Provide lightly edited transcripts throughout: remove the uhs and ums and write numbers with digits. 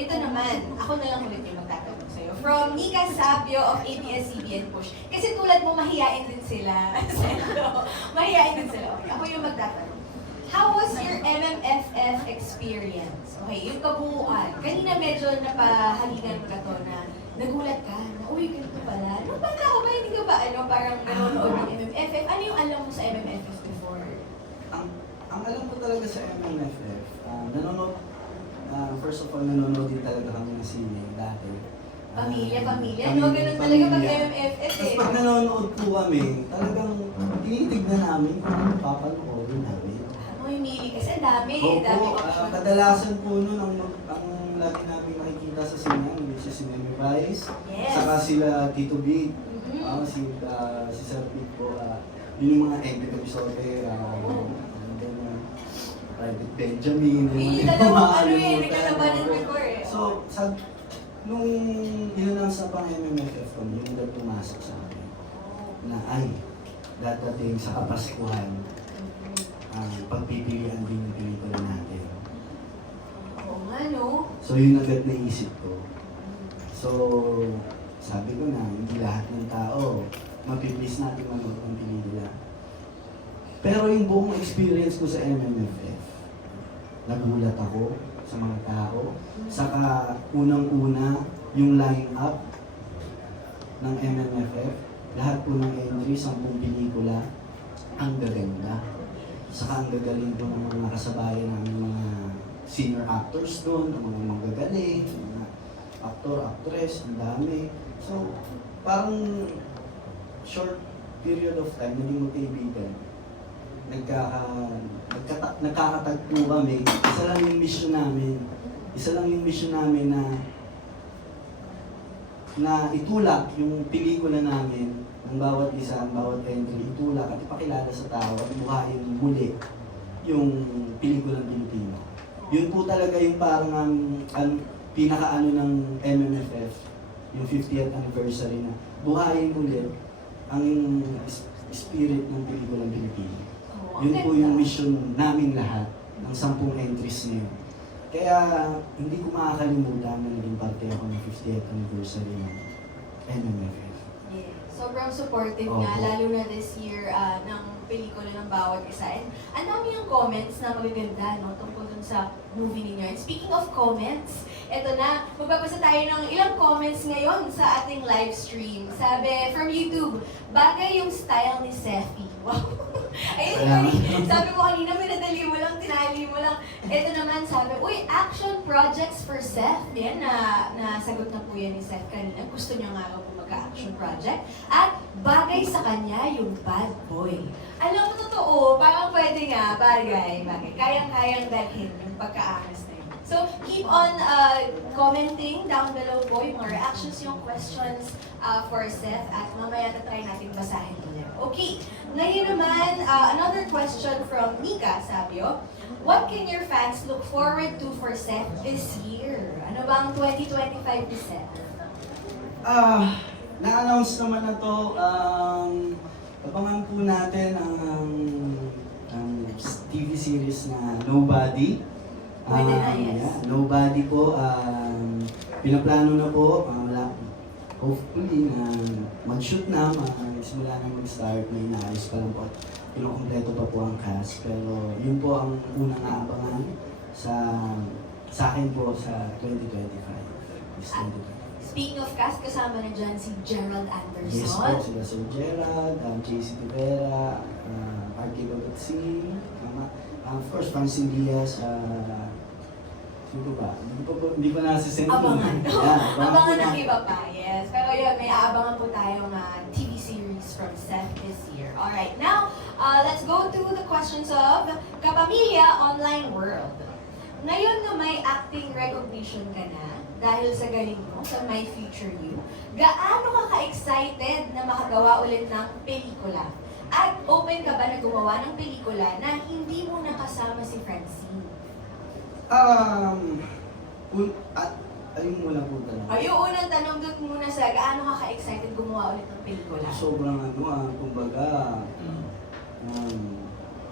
ito naman, ako na lang ulit yung magtatanong sa'yo. From Nika Sabio of ABS-CBN Push. Kasi tulad mo, mahihain din sila. Mahihain din sila. Okay, ako yung magtatanong. How was your MMFF experience? Okay, yung kabuuan. Kanina medyo napahalingan mo na to na nagulat ka na, uy, ganito pala. Nung bata ko ba, hindi ka ba parang nanonood ng MMFF? Ano yung alam mo sa MMFF before? Ang alam ko talaga sa MMFF, nanonood, first of all, nanonood din talaga kami ng sine dati. Pamilya. No, ganun talaga pag MMFF Tapos pag nanonood po kami, talagang tinitignan namin kung ano papanoorin namin. Mamimili kasi dami. Opo, Dami option. kadalasan po nun, ang lagi namin makikita sa sine, which is si Meme Vice, Yes. saka sila Tito Big, Mhm. si Sir Big po, yun yung mga end episode, Private Benjamin, Yung mga dalawang ano eh, nakalimutan. nagkalabanan before eh. So, nung inannounce na pang MMFF ko, yun daw pumasok sa akin na ay, dadating sa Kapaskuhan, pagpipilian din yung pelikula natin. Oo nga, no? So, yun agad naisip ko. So, sabi ko na, hindi lahat ng tao mapiplis natin manood ng pelikula. Pero yung buong experience ko sa MMFF, nagulat ako sa mga tao. Saka unang-una, yung line-up ng MMFF, lahat po ng entry, 10 pelikula, ang gaganda. Saka ang gagaling po ng mga kasabayan namin, mga senior actors doon, ang mga magagaling, mga actor, actress, ang dami. So, parang short period of time, naging magkaibigan. Nagkakatagpo kami. Isa lang yung mission namin na itulak yung pelikula namin ng bawat isa, ang bawat entry, itulak at ipakilala sa tao at buhayin muli yung pelikulang Pilipino. Yun po talaga yung parang pinakaano ng MMFF, yung 50th anniversary na buhayin ulit ang spirit ng pelikulang Pilipino. Yun po yung mission namin lahat ng 10 entries na yun. Kaya hindi ko makakalimutan na naging parte ako ng 50th anniversary ng MMFF. Yeah. Sobrang supportive Opo. nga, lalo na this year ng pelikula ng bawat isa. And ang dami yung comments na magaganda no, tungkol dun sa movie ninyo. And speaking of comments, eto na, magbabasa tayo ng ilang comments ngayon sa ating live stream. Sabi from YouTube, bagay yung style ni Seffi. Wow! Ayun, sabi mo kanina, minadali mo lang, tinali mo lang. Ito naman sabi, uy, action projects for Seth. Yan, nasagot na po yan ni Seth kanina. Gusto niya nga raw po magka-action project. At bagay sa kanya yung bad boy. Alam mo, totoo, parang pwede nga, bagay. Kayang-kayang dalhin yung pagka-angas na yun. So, keep on commenting down below po yung mga reactions, yung questions for Seth. At mamaya tatry natin basahin ulit. Okay, ngayon naman, another question from Nika Sabio. What can your fans look forward to for Seth this year? Ano ba ang 2025 ni Seth? Na-announce naman na to, abangan po natin ang TV series na Nobody. Pwede na, yes. Yeah, Nobody po, pinaplano na po, hopefully na mag-shoot na, simula na mag-start, may inaayos pa lang po. Kinukompleto pa po ang cast, pero yun po ang unang aabangan sa akin po sa 2025. This 2025. Speaking of cast, kasama na dyan si Gerald Anderson. Yes po, sila Sir Gerald, JC Rivera, Archie Babatsi, of course, Francine Diaz, sino ba? Hindi pa nasisend. Abangan. Yeah, Abangan ng iba pa, yes. Pero yun, may aabangan po tayong TV series from Seth this year. Alright, now, let's go to the questions of Kapamilya Online World. Ngayon na may acting recognition ka na, dahil sa galing mo, sa My Future You, gaano ka ka-excited na makagawa ulit ng pelikula? At open ka ba na gumawa ng pelikula na hindi mo nakasama si Francine? Ayun muna po talaga. Ay, yung unang tanong doon muna sa gaano ka ka-excited gumawa ulit ng pelikula? Sobrang kumbaga,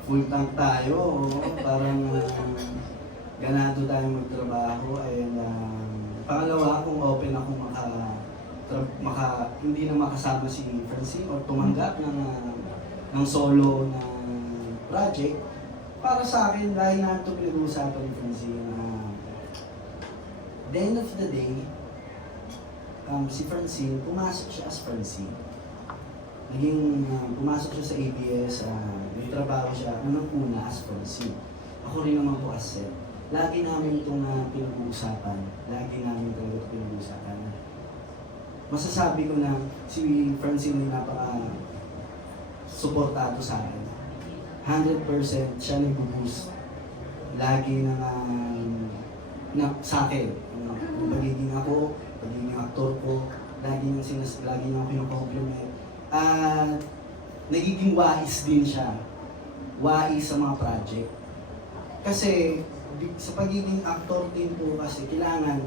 full tank tayo, parang ganado tayo magtrabaho, ay rin ako hindi na makasama si Francine or tumanggap ng solo na project. Para sa akin, dahil na ito pinag-uusapan ni Francine, the end of the day, si Francine, pumasok siya as Francine. Pumasok siya sa ABS, may trabaho siya, unang-una as Francine. Ako rin naman po as Seth. Lagi namin itong pinag-uusapan. Masasabi ko na si Francine ay napaka-suportado sa akin. 100% siya nag-boost. Lagi sa akin. Yung pagiging aktor ko, lagi niyang ako kinukompliment. At nagiging wais din siya. Wais sa mga project. Kasi sa pagiging actor din po kasi kailangan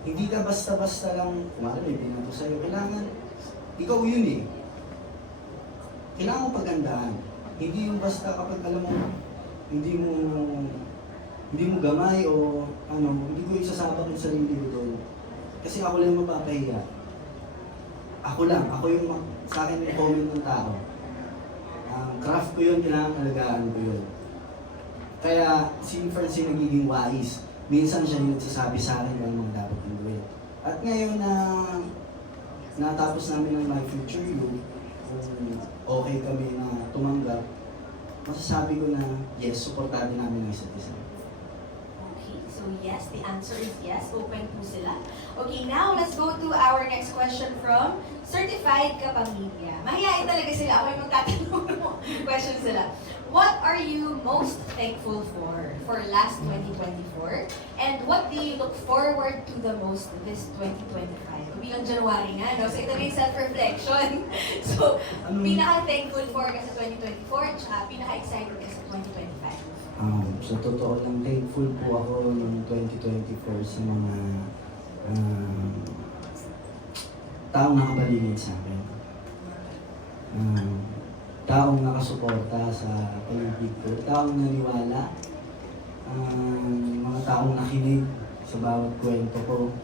hindi ka basta-basta lang, kumari may binato sa'yo, kailangan ikaw yun eh. Kailangan mo pagandaan. Hindi yung basta kapag alam mo, hindi mo gamay o hindi ko isasabak yung sarili ko doon. Kasi ako lang mapapahiya. Ako yung sa akin yung comment ng tao. Ang craft ko yun, kailangan alagaan ko yun. Kaya si Francine nagiging wise. Minsan siya yung nagsasabi sa akin kung ano dapat gawin. At ngayon na natapos namin ang My Future You, kung okay kami na tumanggap, masasabi ko na yes, supportado namin ang isa't isa. Okay, so yes, the answer is yes. Open po sila. Okay, now let's go to our next question from Certified Kapamilya. Mahihain talaga sila. Ako yung magtatanong ng question sila. What are you most thankful for last 2024? And what do you look forward to the most this 2025? Bilang January nga, no? So ito na yung self-reflection. So, pinaka-thankful for ka sa 2024, tsaka pinaka-excited ka sa 2025? Sa totoo lang, thankful po ako ng 2024 sa mga taong nakapaligid sa akin. Taong nakasuporta sa paligid ko, taong naniwala, mga taong nakinig sa bawat kwento ko.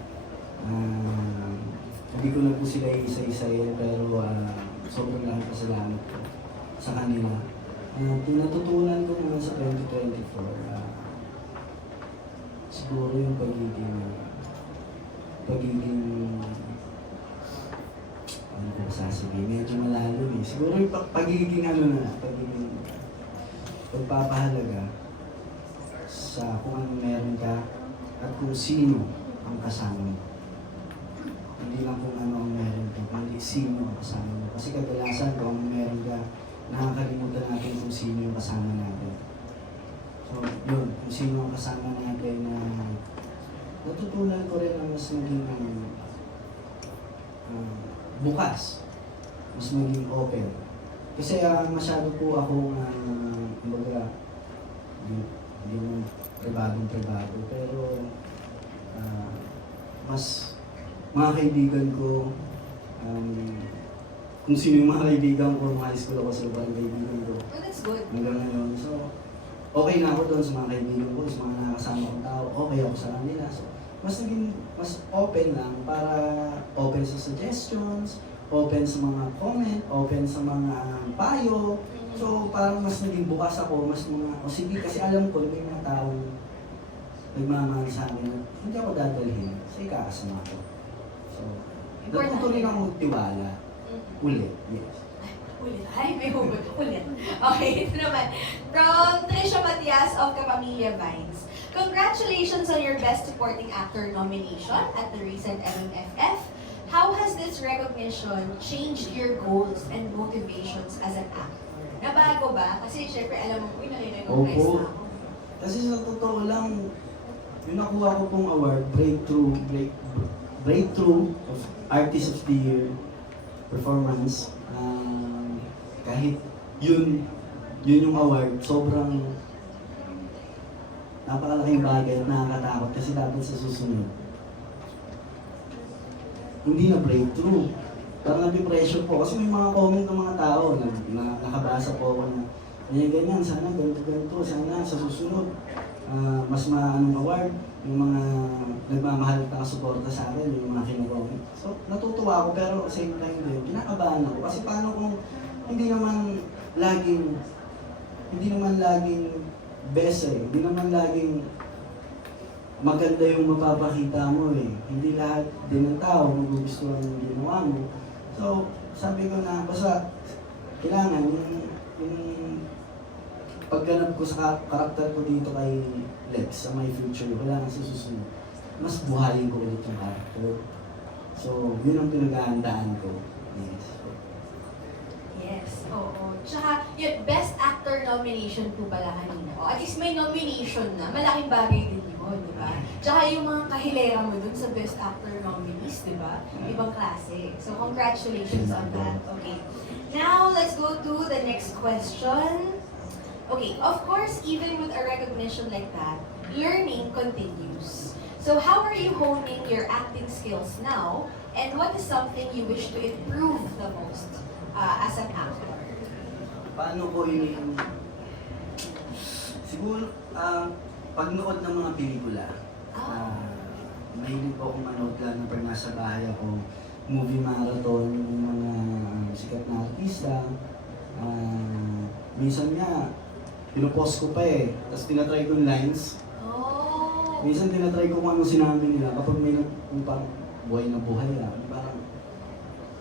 Hindi ko na po sila isa-isayin, pero sobrang laking pasalamat ko sa kanila. Pinatutunan ko naman sa 2024, siguro yung ano ko sasabihin, medyo malalim eh. Siguro yung pagiging pagpapahalaga sa kung ano meron ka at kung sino ang kasama mo. Hindi lang kung ano ang meron ka, kundi sino ang kasama mo. Kasi kadalasan kung ano meron ka, nakakalimutan natin kung sino yung kasama natin. So, yun, kung sino ang kasama natin na natutunan ko rin na mas maging bukas, mas maging open. Kasi masyado po akong, kumbaga, hindi mo pribado, pero mas mga kaibigan ko, kung sino yung mga kaibigan ko, mga high school ako sa ibang kaibigan ko. Oh, that's good. Hanggang ngayon. So, okay na ako doon sa mga kaibigan ko, sa mga nakasama kong tao, okay ako sa kanila. So, mas open lang para open sa suggestions, open sa mga comment, open sa mga payo. So, parang mas naging bukas ako, sige, kasi alam ko, may mga taong nagmamahal sa akin na hindi ako dadalhin sa ikakasama ko. So, natuto rin ako magtiwala. Ulit, yes. Ulit. Ay, may hugot. Ulit. Okay, ito naman. From Trisha Matias of Kapamilya Vines. Congratulations on your Best Supporting Actor nomination at the recent MMFF. How has this recognition changed your goals and motivations as an actor? Nabago ba? Kasi syempre alam mo, nare-recognize Opo. na ako. Kasi sa totoo lang, yung nakuha ko pong award, Breakthrough of Artist of the Year Performance, kahit yun yung award, sobrang napakalaking bagay at nakakatakot kasi dapat sa susunod. Hindi na breakthrough. Parang napipressure po kasi may mga comment ng mga tao na nakabasa po ako na ganyan, sana ganito, sana sa susunod mas maanong award, yung mga nagmamahal at nakasuporta sa akin, yung mga kinagawa ko. So, natutuwa ako pero same time din, kinakabahan ako. Kasi paano kung hindi naman laging best eh. Hindi naman laging maganda yung mapapakita mo eh. Hindi lahat din ng tao magugustuhan yung ginawa mo. So, sabi ko na, basta kailangan yung pagganap ko sa karakter ko dito kay Lex sa my future, kailangan sa susunod. Mas buhayin ko ulit yung karakter. So, yun ang pinag-ahandaan ko. Yes. Yes, oo. Tsaka, yun, Best Actor nomination po pala kanina. O, at least may nomination na. Malaking bagay din yun, di ba? Tsaka yung mga kahilera mo dun sa Best Actor nominees, di ba? Ibang klase. So, congratulations on that. Okay. Now, let's go to the next question. Okay, of course, even with a recognition like that, learning continues. So, how are you honing your acting skills now? And what is something you wish to improve the most as an actor? Paano ko siguro, pagnood ng mga pelikula. Mahilig po akong manood lang pag nasa bahay ako. Movie marathon, yung mga sikat na artista. Minsan nga, pinupost ko pa eh. Tapos tinatry ko yung lines. Oh! Minsan tinatry ko kung ano sinabi nila. Kapag may yung parang buhay na buhay parang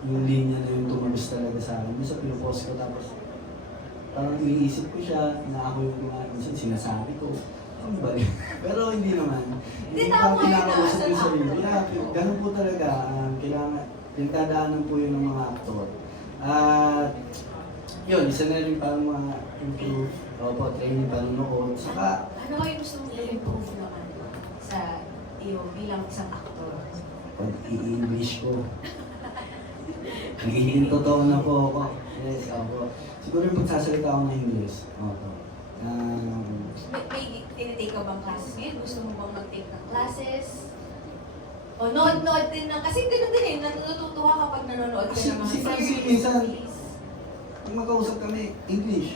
yung linya na yung tumagos talaga sa akin. Minsan pinupost ko tapos parang iniisip ko siya na ako yung kumain. Minsan sinasabi ko. Ano ba yun? Pero hindi naman. Hindi tama yun kinakausap as an yung sarili. actor. Yeah, ganun po talaga. Kailangan, yung dadaanan po yun ng mga aktor. At yun, isa na rin parang mga improve. Training, panunood. Saka, Ano kayo gusto mong i-improve naman sa iyo bilang isang aktor? pag i-English ko. Nagiging totoo na po ako. Yes, ako. Siguro yung pagsasalita ako ng English. Opo. May tinitake ka bang classes ngayon? Gusto mo bang mag-take ng classes? O nood-nood din ng... Kasi ganoon din eh, natututo ka kapag nanonood ka ng mga Si Francis, series, minsan, movies. Kung magkausap kami, English.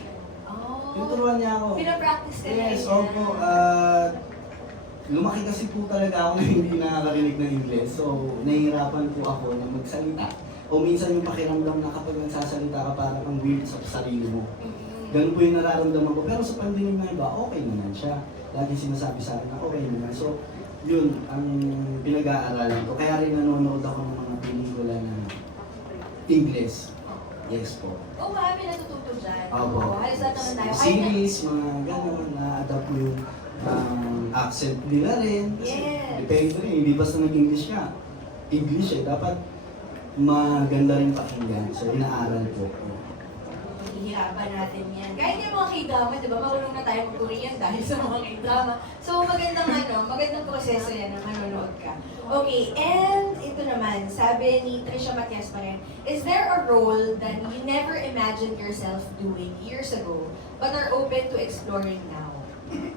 Oh, Tinuturuan niya ako. pinapractice ka na Yes, rin opo. yan. Lumaki kasi po talaga ako na hindi nakakarinig ng English. So, nahihirapan po ako na magsalita. O minsan yung pakiramdam na kapag nagsasalita ka parang ang weird sa sarili mo. Ganun po yung nararamdaman ko. Pero sa pandinig na iba, okay naman siya. Lagi sinasabi sa akin na okay naman. So, yun ang pinag-aaralan ko. Kaya rin nanonood ako ng mga pelikula na English. Yes po. Oo, marami natututo dyan. Opo. Oo, halos lahat naman tayo. Kahit na- Series, mga gano'n, na-adapt mo yung accent nila rin. Kasi Yes. depende rin, hindi basta nag-English ka. English eh, dapat maganda rin pakinggan. So, inaaral po. Hihirapan natin yan. Kahit yung mga K-drama, di ba? Marunong na tayo mag-Korean dahil sa mga K-drama. So, magandang proseso yan na manonood ka. Okay, and ito naman, sabi ni Trisha Matias pa rin, is there a role that you never imagined yourself doing years ago, but are open to exploring now?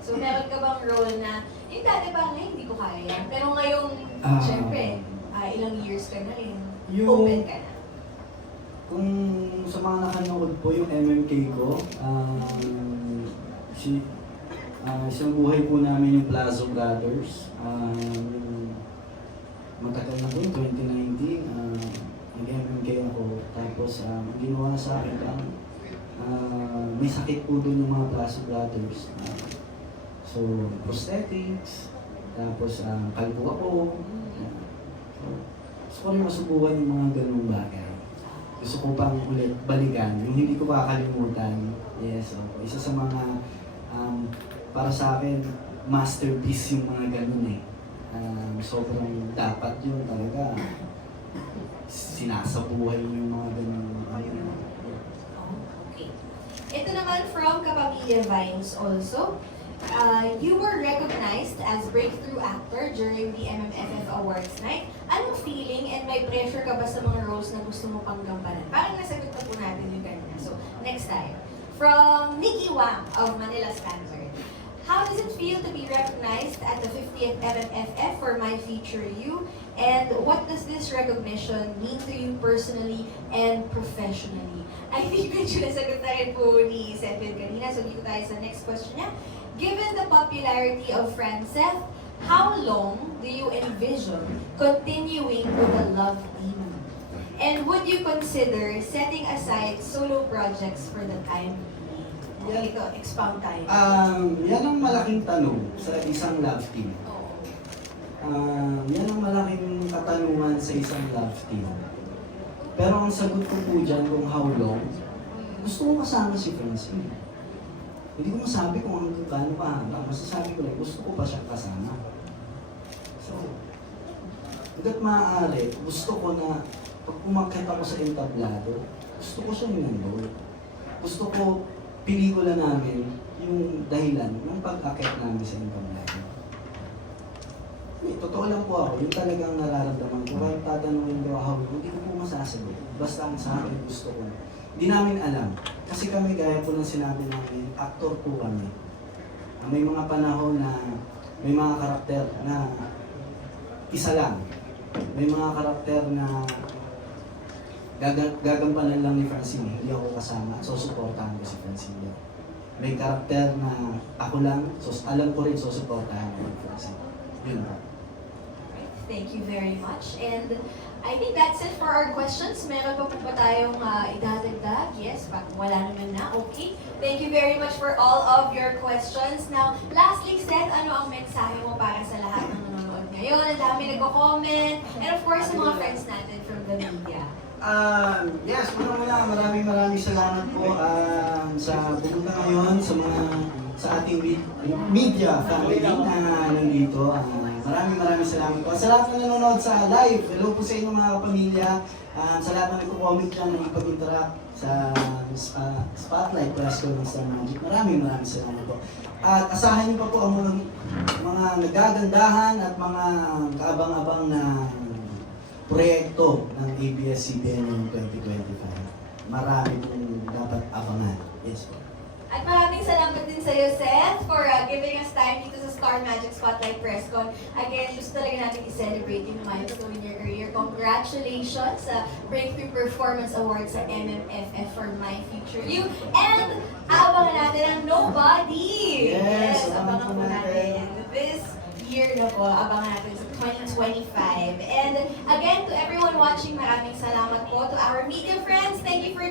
So, meron ka bang role na, yung dati parang, "Ay, hindi ko kaya yan." Pero ngayong, syempre, ilang years ka na rin, open ka na. Kung sa mga nakanood po yung MMK ko, isang buhay po namin yung Plazo Brothers. Matagal na po, 2019, nag-MMK ako. Tapos, ginawa sa akin, may sakit po doon yung mga Plazo Brothers. So, prosthetics, tapos kalbo ako. So, gusto ko rin masubukan yung mga ganung bagay. Gusto ko pang ulit balikan, yung hindi ko makakalimutan. Yes, okay. Isa sa mga, para sa akin, masterpiece yung mga ganun eh. Sobrang dapat yun talaga. Sinasabuhay mo yung mga ganun. Okay. Ito naman from Kapamilya Vines also. You were recognized as breakthrough actor during the MMFF Awards night. Anong feeling and may pressure ka ba sa mga roles na gusto mo pang gampanan? Parang nasagot na po natin yung kanina. So, next time. From Nikki Wang of Manila Standard. How does it feel to be recognized at the 50th MMFF for My Feature You? And what does this recognition mean to you personally and professionally? I think medyo nasagot na rin po ni Seth kanina. So dito tayo sa next question niya. Given the popularity of Franceth, how long do you envision continuing with the love team? And would you consider setting aside solo projects for the time being? Okay, ito, expound tayo. Yan ang malaking tanong sa isang love team. Oo. Yan ang malaking katanungan sa isang love team. Pero ang sagot ko po dyan kung how long, gusto ko kasama si Francine. Hindi ko masabi kung hanggang gaano kahaba. Masasabi ko lang, gusto ko pa siyang kasama. So, hanggat maaari, gusto ko na pag umakyat ako sa entablado, gusto ko siyang nandun. Gusto ko, pelikula namin yung dahilan ng pag-akyat namin sa entablado. Totoo lang po ako, yung talagang nararamdaman ko, kahit tatanungin ko how, hindi ko po masasagot. Basta ang sa akin gusto ko. Hindi namin alam. Kasi kami, gaya po ng sinabi namin, actor po kami. May mga panahon na may mga karakter na isa lang. May mga karakter na gagampanan lang ni Francine. Hindi ako kasama. So, supportahan ko si Francine. May karakter na ako lang. So, alam ko rin, so supportahan ko si Francine. Yun po. Thank you very much. And I think that's it for our questions. Meron pa po ba tayong idadagdag? Yes, wala naman na. Okay. Thank you very much for all of your questions. Now, lastly, Seth, ano ang mensahe mo para sa lahat ng nanonood ngayon? Ang dami nagko-comment. And of course, sa mga friends natin from the media. Yes, maraming salamat po sa pumunta ngayon sa ating media family na nandito. Maraming salamat po. Sa lahat na nanonood sa live, hello po sa inyong mga kapamilya. Sa lahat na nagko-comment lang, nagpag-interact sa Spotlight Press Con ng Star Magic. Maraming salamat po. At asahan niyo pa po ang mga nagagandahan at mga kaabang-abang na proyekto ng ABS-CBN noong 2025. Marami pong dapat abangan. Yes po. At maraming salamat din sa iyo, Seth, for giving us time dito sa Star Magic Spotlight Press Con. Again, gusto talaga natin i-celebrate yung milestone in your career. Congratulations sa Breakthrough Performance Award sa MMFF for My Future You. And abangan natin ang Nobody! Yes, abangan po natin. This year na po, abangan natin sa 2025. And again, to everyone watching, maraming salamat po. To our media friends, thank you for joining.